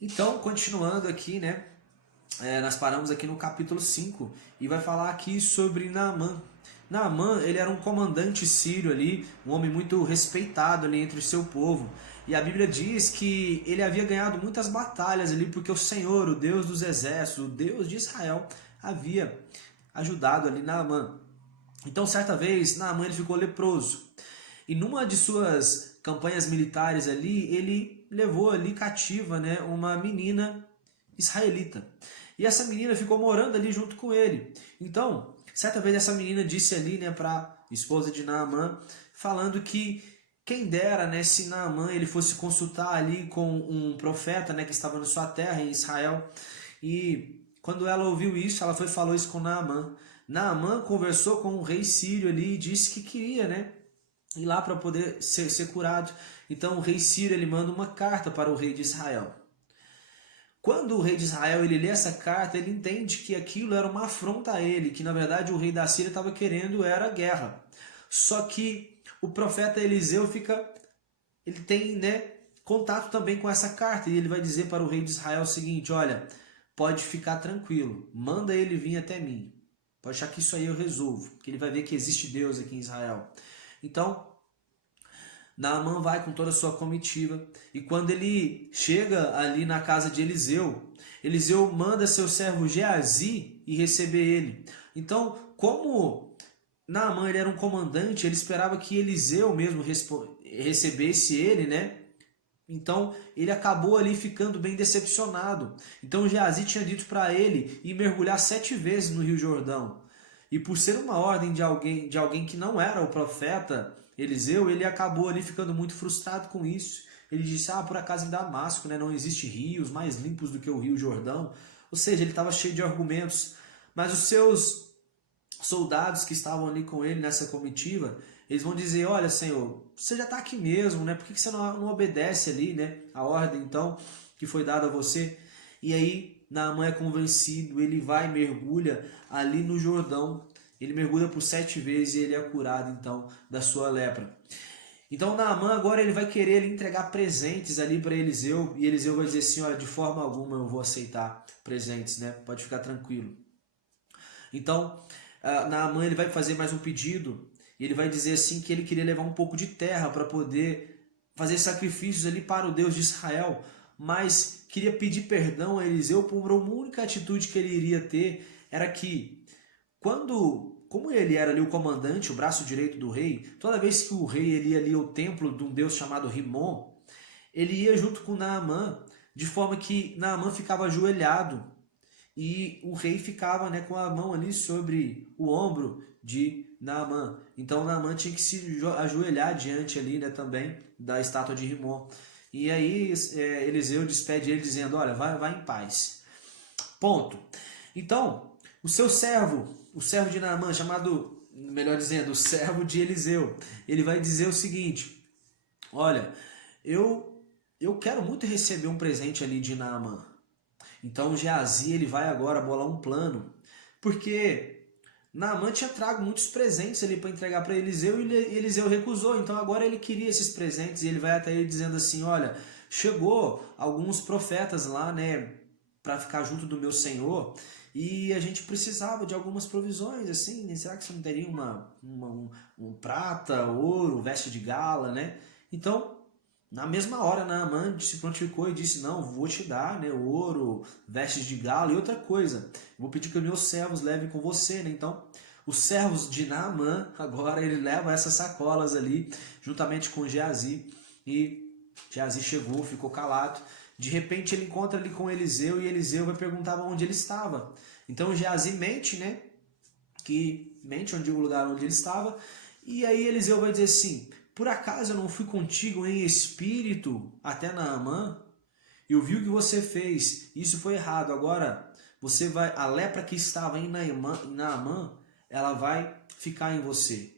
Então, continuando aqui, né? Nós paramos aqui no capítulo 5 e vai falar aqui sobre Naamã. Naamã, ele era um comandante sírio ali, um homem muito respeitado ali entre o seu povo. E a Bíblia diz que ele havia ganhado muitas batalhas ali porque o Senhor, o Deus dos exércitos, o Deus de Israel, havia ajudado ali Naamã. Então, certa vez, Naamã ele ficou leproso. E numa de suas campanhas militares ali, ele levou ali cativa, né, uma menina israelita. E essa menina ficou morando ali junto com ele. Então, certa vez essa menina disse ali, né, para a esposa de Naamã, falando que quem dera, né, se Naamã ele fosse consultar ali com um profeta, né, que estava na sua terra, em Israel. E quando ela ouviu isso, ela foi e falou isso com Naamã. Naamã conversou com o rei sírio ali e disse que queria, né, ir lá para poder ser curado. Então o rei sírio ele manda uma carta para o rei de Israel. Quando o rei de Israel ele lê essa carta, ele entende que aquilo era uma afronta a ele, que na verdade o rei da Síria estava querendo era guerra. Só que o profeta Eliseu ele tem, né, contato também com essa carta e ele vai dizer para o rei de Israel o seguinte: olha, pode ficar tranquilo, manda ele vir até mim. Pode achar que isso aí eu resolvo, que ele vai ver que existe Deus aqui em Israel. Então, Naamã vai com toda a sua comitiva e quando ele chega ali na casa de Eliseu, Eliseu manda seu servo Geazi ir receber ele. Então, como Naamã ele era um comandante, ele esperava que Eliseu mesmo recebesse ele, né? Então ele acabou ali ficando bem decepcionado. Então Geazi tinha dito para ele ir mergulhar 7 vezes no Rio Jordão. E por ser uma ordem de alguém que não era o profeta Eliseu, ele acabou ali ficando muito frustrado com isso. Ele disse: por acaso em Damasco, né, não existe rios mais limpos do que o Rio Jordão. Ou seja, ele estava cheio de argumentos. Mas os seus soldados que estavam ali com ele nessa comitiva, eles vão dizer: olha, Senhor, você já está aqui mesmo, né? Por que você não obedece ali, né, a ordem então que foi dada a você? E aí Naamã é convencido, ele vai e mergulha ali no Jordão. Ele mergulha por 7 vezes e ele é curado então da sua lepra. Então Naamã agora ele vai querer entregar presentes ali para Eliseu e Eliseu vai dizer assim: olha, de forma alguma eu vou aceitar presentes, né? Pode ficar tranquilo. Então Naamã ele vai fazer mais um pedido e ele vai dizer assim que ele queria levar um pouco de terra para poder fazer sacrifícios ali para o Deus de Israel, mas queria pedir perdão a Eliseu por uma única atitude que ele iria ter, era que como ele era ali o comandante, o braço direito do rei, toda vez que o rei ele ia ali ao templo de um deus chamado Rimon, ele ia junto com Naamã, de forma que Naamã ficava ajoelhado e o rei ficava, né, com a mão ali sobre o ombro de Naamã. Então Naamã tinha que se ajoelhar diante ali, né, também da estátua de Rimon. E aí Eliseu despede ele dizendo: olha, vai em paz. Ponto. Então, o seu servo, o servo de Naamã, melhor dizendo, o servo de Eliseu, ele vai dizer o seguinte: olha, eu quero muito receber um presente ali de Naamã. Então Geazi ele vai agora bolar um plano, porque Naamã tinha trago muitos presentes ali para entregar para Eliseu e Eliseu recusou. Então agora ele queria esses presentes e ele vai até ele dizendo assim: olha, chegou alguns profetas lá, né, para ficar junto do meu senhor e a gente precisava de algumas provisões, assim, né? Será que você não teria um prata, ouro, veste de gala, né? Então na mesma hora Naamã se prontificou e disse: não, vou te dar, né, ouro, vestes de gala e outra coisa. Vou pedir que os meus servos levem com você, né? Então, os servos de Naamã, agora ele leva essas sacolas ali, juntamente com Geazi. E Geazi chegou, ficou calado. De repente ele encontra ali com Eliseu e Eliseu vai perguntar onde ele estava. Então Geazi mente, né? Mente o lugar onde ele estava. E aí Eliseu vai dizer assim: por acaso eu não fui contigo em espírito até Naamã? Eu vi o que você fez, isso foi errado. Agora, a lepra que estava em Naamã, ela vai ficar em você.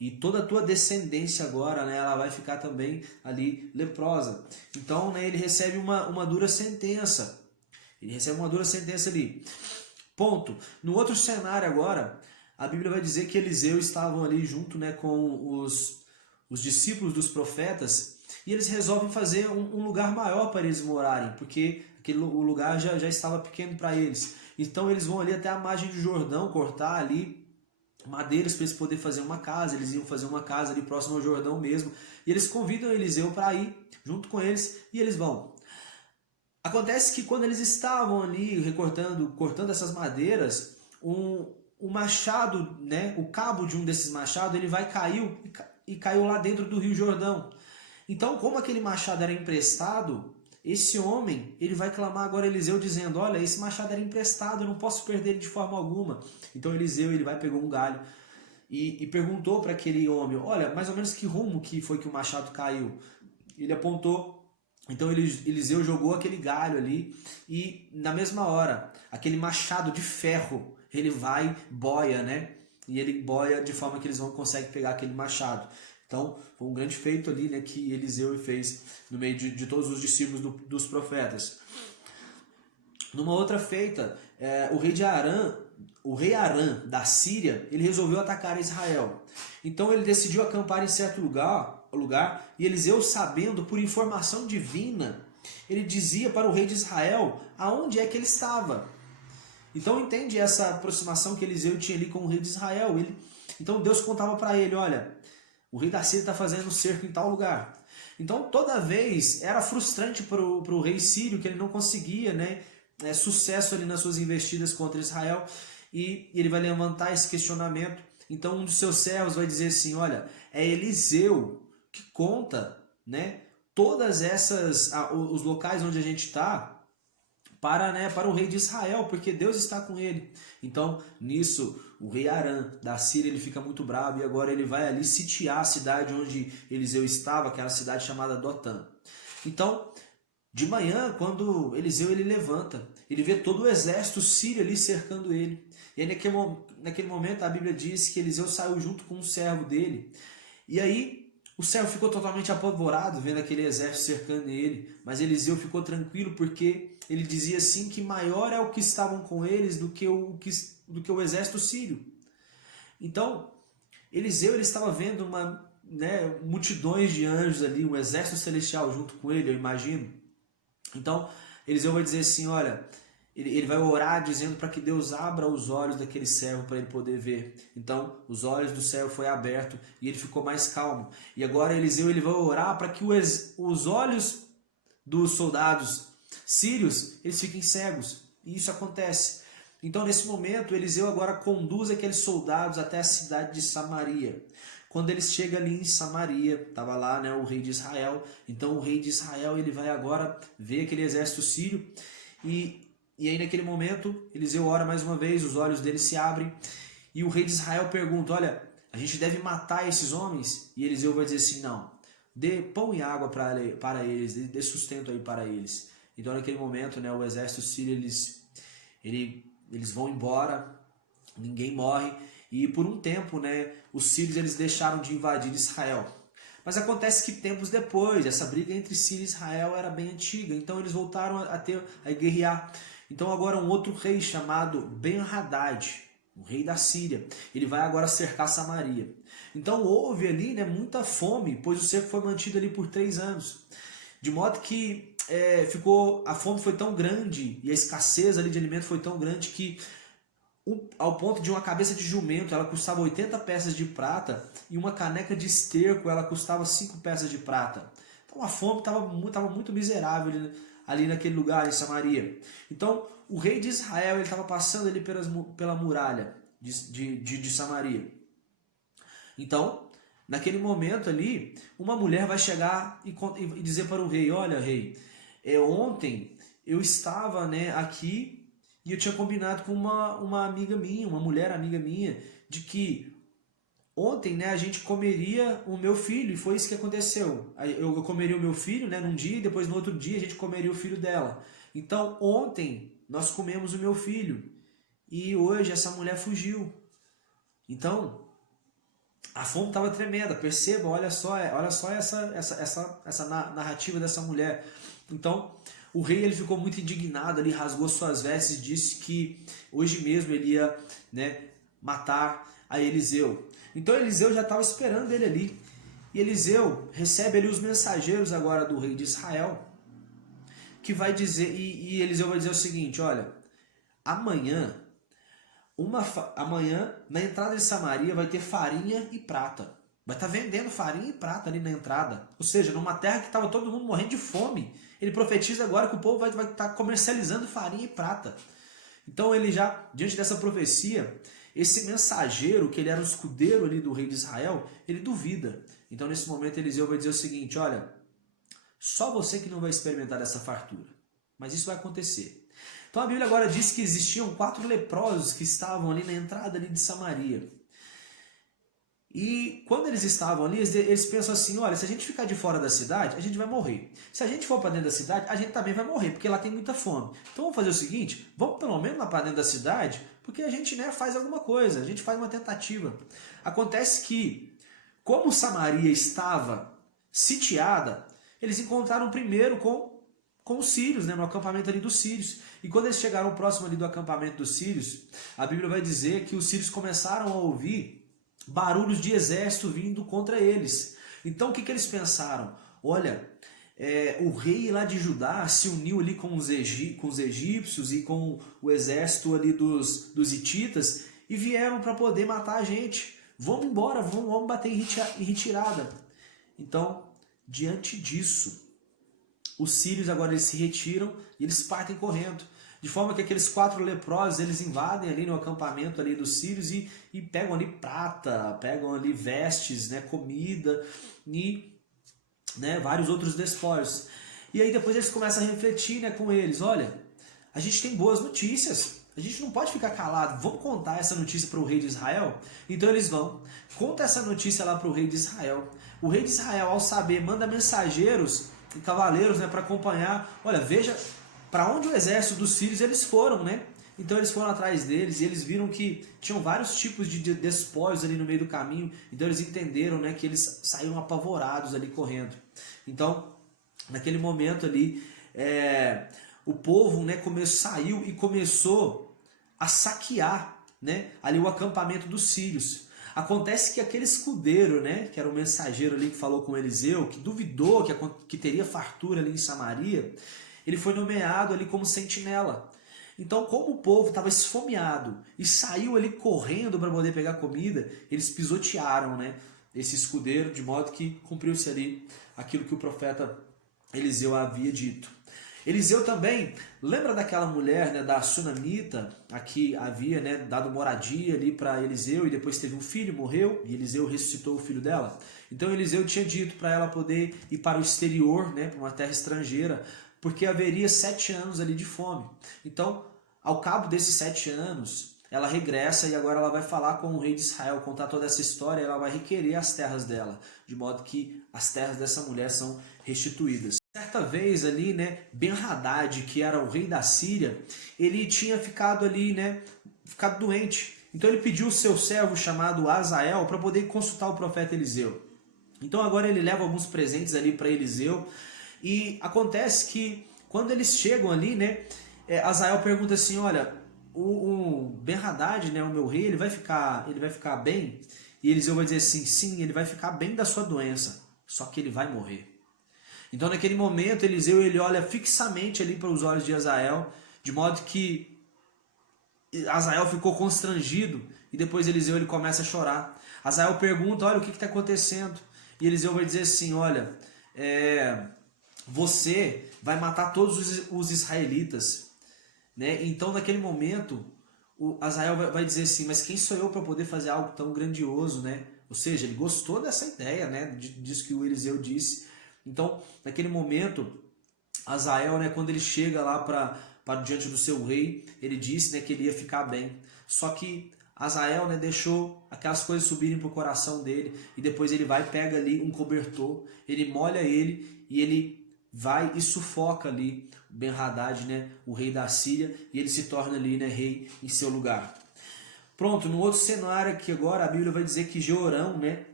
E toda a tua descendência agora, né, ela vai ficar também ali leprosa. Então, né, ele recebe uma dura sentença. Ele recebe uma dura sentença ali. Ponto. No outro cenário agora, a Bíblia vai dizer que Eliseu estavam ali junto, né, com os discípulos dos profetas, e eles resolvem fazer um lugar maior para eles morarem, porque o lugar já estava pequeno para eles. Então eles vão ali até a margem do Jordão, cortar ali madeiras para eles poderem fazer uma casa. Eles iam fazer uma casa ali próximo ao Jordão mesmo. E eles convidam Eliseu para ir junto com eles e eles vão. Acontece que quando eles estavam ali cortando essas madeiras, o machado, né, o cabo de um desses machados, ele caiu e caiu lá dentro do Rio Jordão. Então, como aquele machado era emprestado, esse homem, ele vai clamar agora a Eliseu dizendo, olha, esse machado era emprestado, eu não posso perder ele de forma alguma. Então Eliseu, ele pegou um galho e perguntou para aquele homem, olha, mais ou menos que rumo que foi que o machado caiu. Ele apontou, então Eliseu jogou aquele galho ali e na mesma hora, aquele machado de ferro, ele boia, né? E ele boia de forma que eles não conseguem pegar aquele machado. Então, foi um grande feito ali, né, que Eliseu fez no meio de todos os discípulos dos profetas. Numa outra feita, o rei Arã da Síria, ele resolveu atacar Israel. Então ele decidiu acampar em certo lugar e Eliseu, sabendo por informação divina, ele dizia para o rei de Israel aonde é que ele estava. Então entende essa aproximação que Eliseu tinha ali com o rei de Israel. Então Deus contava para ele, olha, o rei da Síria está fazendo cerco em tal lugar. Então toda vez era frustrante para o rei sírio que ele não conseguia, né, sucesso ali nas suas investidas contra Israel. E ele vai levantar esse questionamento. Então um dos seus servos vai dizer assim, olha, é Eliseu que conta, né, todas os locais onde a gente está para o rei de Israel, porque Deus está com ele. Então, nisso, o rei Arã da Síria, ele fica muito bravo e agora ele vai ali sitiar a cidade onde Eliseu estava, que era a cidade chamada Dotã. Então, de manhã, quando Eliseu ele levanta, ele vê todo o exército sírio ali cercando ele. E aí, naquele momento, a Bíblia diz que Eliseu saiu junto com um servo dele. E aí, o servo ficou totalmente apavorado vendo aquele exército cercando ele, mas Eliseu ficou tranquilo porque ele dizia assim que maior é o que estavam com eles do que o exército sírio. Então, Eliseu ele estava vendo multidões de anjos ali, um exército celestial junto com ele, eu imagino. Então, Eliseu vai dizer assim, olha, ele vai orar dizendo para que Deus abra os olhos daquele servo para ele poder ver. Então, os olhos do servo foi aberto e ele ficou mais calmo. E agora Eliseu ele vai orar para que os olhos dos soldados sírios eles fiquem cegos. E isso acontece. Então, nesse momento, Eliseu agora conduz aqueles soldados até a cidade de Samaria. Quando eles chegam ali em Samaria, estava lá, né, o rei de Israel. Então, o rei de Israel ele vai agora ver aquele exército sírio e aí naquele momento, Eliseu ora mais uma vez, os olhos dele se abrem e o rei de Israel pergunta, olha, a gente deve matar esses homens? E Eliseu vai dizer assim, não, dê pão e água para eles, dê sustento aí para eles. Então naquele momento, né, o exército sírio, eles vão embora, ninguém morre e por um tempo, né, os sírios eles deixaram de invadir Israel. Mas acontece que tempos depois, essa briga entre Síria e Israel era bem antiga, então eles voltaram a guerrear. Então agora um outro rei chamado Ben-Hadad, o rei da Síria, ele vai agora cercar Samaria. Então houve ali, né, muita fome, pois o cerco foi mantido ali por 3 anos. De modo que a fome foi tão grande e a escassez ali de alimento foi tão grande que ao ponto de uma cabeça de jumento ela custava 80 peças de prata e uma caneca de esterco ela custava 5 peças de prata. Então a fome estava muito miserável ali naquele lugar, em Samaria. Então, o rei de Israel estava passando ali pela muralha de Samaria. Então, naquele momento ali, uma mulher vai chegar e dizer para o rei, olha rei, ontem eu estava, né, aqui e eu tinha combinado com uma amiga minha, uma mulher amiga minha, de que ontem, né, a gente comeria o meu filho, e foi isso que aconteceu. Eu comeria o meu filho, né, num dia, e depois no outro dia a gente comeria o filho dela. Então, ontem nós comemos o meu filho, e hoje essa mulher fugiu. Então, a fome estava tremenda, perceba, olha só essa narrativa dessa mulher. Então, o rei ele ficou muito indignado, ele rasgou suas vestes e disse que hoje mesmo ele ia, né, matar a Eliseu. Então Eliseu já estava esperando ele ali. E Eliseu recebe ali os mensageiros agora do rei de Israel. que vai dizer, e Eliseu vai dizer o seguinte, olha, amanhã, amanhã na entrada de Samaria vai ter farinha e prata. Vai estar vendendo farinha e prata ali na entrada. Ou seja, numa terra que estava todo mundo morrendo de fome. Ele profetiza agora que o povo vai estar comercializando farinha e prata. Então ele já, diante dessa profecia, esse mensageiro, que ele era o escudeiro ali do rei de Israel, ele duvida. Então nesse momento Eliseu vai dizer o seguinte, olha, só você que não vai experimentar essa fartura. Mas isso vai acontecer. Então a Bíblia agora diz que existiam 4 leprosos que estavam ali na entrada ali de Samaria. E quando eles estavam ali, eles pensam assim, olha, se a gente ficar de fora da cidade, a gente vai morrer. Se a gente for para dentro da cidade, a gente também vai morrer, porque lá tem muita fome. Então vamos fazer o seguinte, vamos pelo menos lá para dentro da cidade, porque a gente, né, faz alguma coisa, a gente faz uma tentativa. Acontece que, como Samaria estava sitiada, eles encontraram primeiro com os sírios, né, no acampamento ali dos sírios. E quando eles chegaram próximo ali do acampamento dos sírios, a Bíblia vai dizer que os sírios começaram a ouvir barulhos de exército vindo contra eles. Então o que eles pensaram? Olha, o rei lá de Judá se uniu ali com os egípcios e com o exército ali dos hititas e vieram para poder matar a gente. Vamos embora, vamos bater em retirada. Então, diante disso, os sírios agora eles se retiram e eles partem correndo. De forma que aqueles 4 leprosos, eles invadem ali no acampamento ali dos sírios e pegam ali prata, pegam ali vestes, né, comida e, né, vários outros despojos. E aí depois eles começam a refletir, né, com eles, olha, a gente tem boas notícias, a gente não pode ficar calado, vamos contar essa notícia para o rei de Israel? Então eles vão, conta essa notícia lá para o rei de Israel. O rei de Israel, ao saber, manda mensageiros e cavaleiros, né, para acompanhar, olha, veja para onde o exército dos sírios eles foram, né? Então eles foram atrás deles e eles viram que tinham vários tipos de despojos ali no meio do caminho. Então eles entenderam, né, que eles saíram apavorados ali correndo. Então, naquele momento ali, o povo, né, saiu e começou a saquear, né, ali o acampamento dos sírios. Acontece que aquele escudeiro, né, que era o mensageiro ali que falou com Eliseu, que duvidou que teria fartura ali em Samaria, ele foi nomeado ali como sentinela. Então, como o povo estava esfomeado e saiu ali correndo para poder pegar comida, eles pisotearam, né, esse escudeiro, de modo que cumpriu-se ali aquilo que o profeta Eliseu havia dito. Eliseu também, lembra daquela mulher, né, da Sunamita, a que havia, né, dado moradia ali para Eliseu e depois teve um filho, morreu, e Eliseu ressuscitou o filho dela? Então Eliseu tinha dito para ela poder ir para o exterior, né, para uma terra estrangeira, porque haveria 7 anos ali de fome. Então, ao cabo desses 7 anos, ela regressa e agora ela vai falar com o rei de Israel, contar toda essa história, e ela vai requerer as terras dela, de modo que as terras dessa mulher são restituídas. Certa vez ali, né, Ben-Hadad, que era o rei da Síria, ele tinha ficado ali, né, ficado doente. Então ele pediu o seu servo chamado Azael para poder consultar o profeta Eliseu. Então agora ele leva alguns presentes ali para Eliseu. E acontece que quando eles chegam ali, né, Azael pergunta assim, olha, o Ben-Hadad, né, o meu rei, ele vai ficar bem? E Eliseu vai dizer assim, sim, ele vai ficar bem da sua doença, só que ele vai morrer. Então naquele momento Eliseu ele olha fixamente ali para os olhos de Azael, de modo que Azael ficou constrangido e depois Eliseu ele começa a chorar. Azael pergunta, olha, o que está acontecendo? E Eliseu vai dizer assim, olha, você vai matar todos os israelitas, né? Então naquele momento o Azael vai dizer assim, mas quem sou eu para poder fazer algo tão grandioso, né? Ou seja, ele gostou dessa ideia, né, disso que o Eliseu disse. Então naquele momento Azael, né, quando ele chega lá para diante do seu rei, ele disse, né, que ele ia ficar bem. Só que Azael, né, deixou aquelas coisas subirem para o coração dele e depois ele vai e pega ali um cobertor, ele molha ele e ele vai e sufoca ali Ben-Hadad, né, o rei da Síria, e ele se torna ali, né, rei em seu lugar. Pronto, no outro cenário aqui agora, a Bíblia vai dizer que Jeorão, né,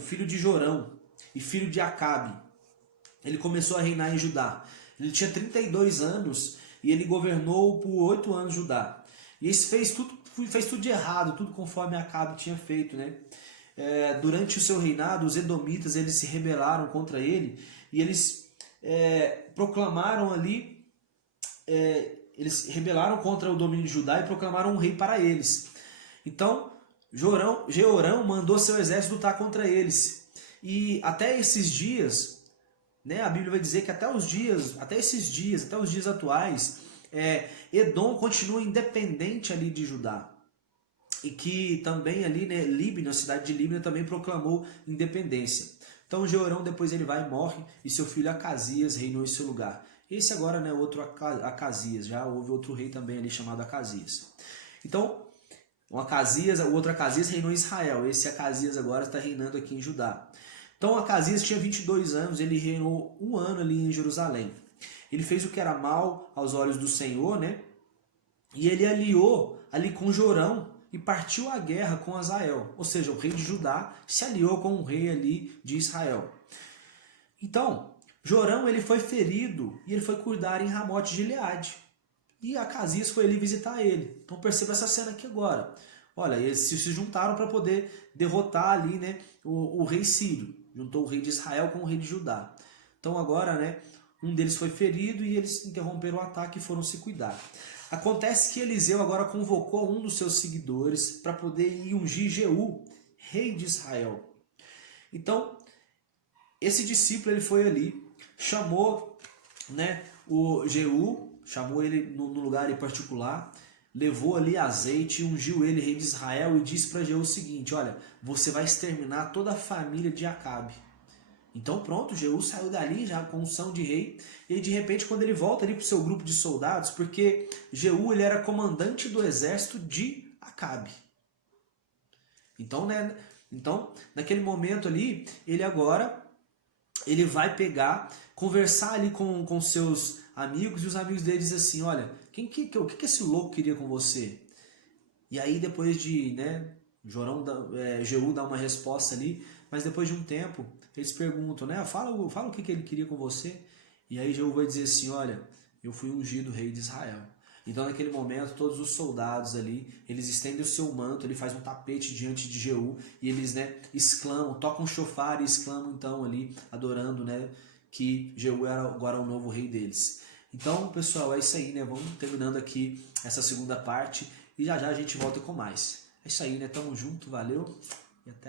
filho de Jorão e filho de Acabe, ele começou a reinar em Judá. Ele tinha 32 anos e ele governou por 8 anos Judá. E esse fez tudo de errado, tudo conforme Acabe tinha feito, né? Durante o seu reinado, os edomitas eles se rebelaram contra ele e eles proclamaram ali, eles rebelaram contra o domínio de Judá e proclamaram um rei para eles. Então, Jeorão mandou seu exército lutar contra eles. E até esses dias, né, a Bíblia vai dizer que até os dias atuais, Edom continua independente ali de Judá. E que também ali, né, Líbina, a cidade de Líbina, também proclamou independência. Então Jeorão depois ele vai e morre, e seu filho Acasias reinou em seu lugar. Esse agora, né, outro Acasias, já houve outro rei também ali chamado Acasias. Então, o outro Acasias reinou em Israel, esse Acasias agora está reinando aqui em Judá. Então Acasias tinha 22 anos, ele reinou um ano ali em Jerusalém. Ele fez o que era mal aos olhos do Senhor, né? E ele aliou ali com Jorão e partiu à guerra com Azael. Ou seja, o rei de Judá se aliou com o rei ali de Israel. Então, Jorão ele foi ferido e ele foi cuidar em Ramote de Gileade. E Acasias foi ali visitar ele. Então perceba essa cena aqui agora. Olha, eles se juntaram para poder derrotar ali, né, o rei sírio. Juntou o rei de Israel com o rei de Judá. Então agora, né, um deles foi ferido e eles interromperam o ataque e foram se cuidar. Acontece que Eliseu agora convocou um dos seus seguidores para poder ir ungir Jeú, rei de Israel. Então, esse discípulo ele foi ali, chamou, né, o Jeú, chamou ele no lugar em particular, levou ali azeite, ungiu ele rei de Israel e disse para Jeú o seguinte: olha, você vai exterminar toda a família de Acabe. Então pronto, Jeú saiu dali já com unção de rei, e de repente quando ele volta ali para o seu grupo de soldados, porque Jeú ele era comandante do exército de Acabe. Então, né, naquele momento ali, ele vai pegar, conversar ali com seus amigos, e os amigos dele dizem assim: olha, o que esse louco queria com você? E aí depois de, né, Jeú dá uma resposta ali, mas depois de um tempo, eles perguntam, né, fala o que ele queria com você. E aí Jeú vai dizer assim: olha, eu fui ungido rei de Israel. Então naquele momento todos os soldados ali, eles estendem o seu manto, ele faz um tapete diante de Jeú, e eles, né, exclamam, tocam um chofar e exclamam então ali, adorando, né, que Jeú era agora o novo rei deles. Então pessoal, é isso aí, né, vamos terminando aqui essa segunda parte, e já já a gente volta com mais. É isso aí, né, tamo junto, valeu, e até a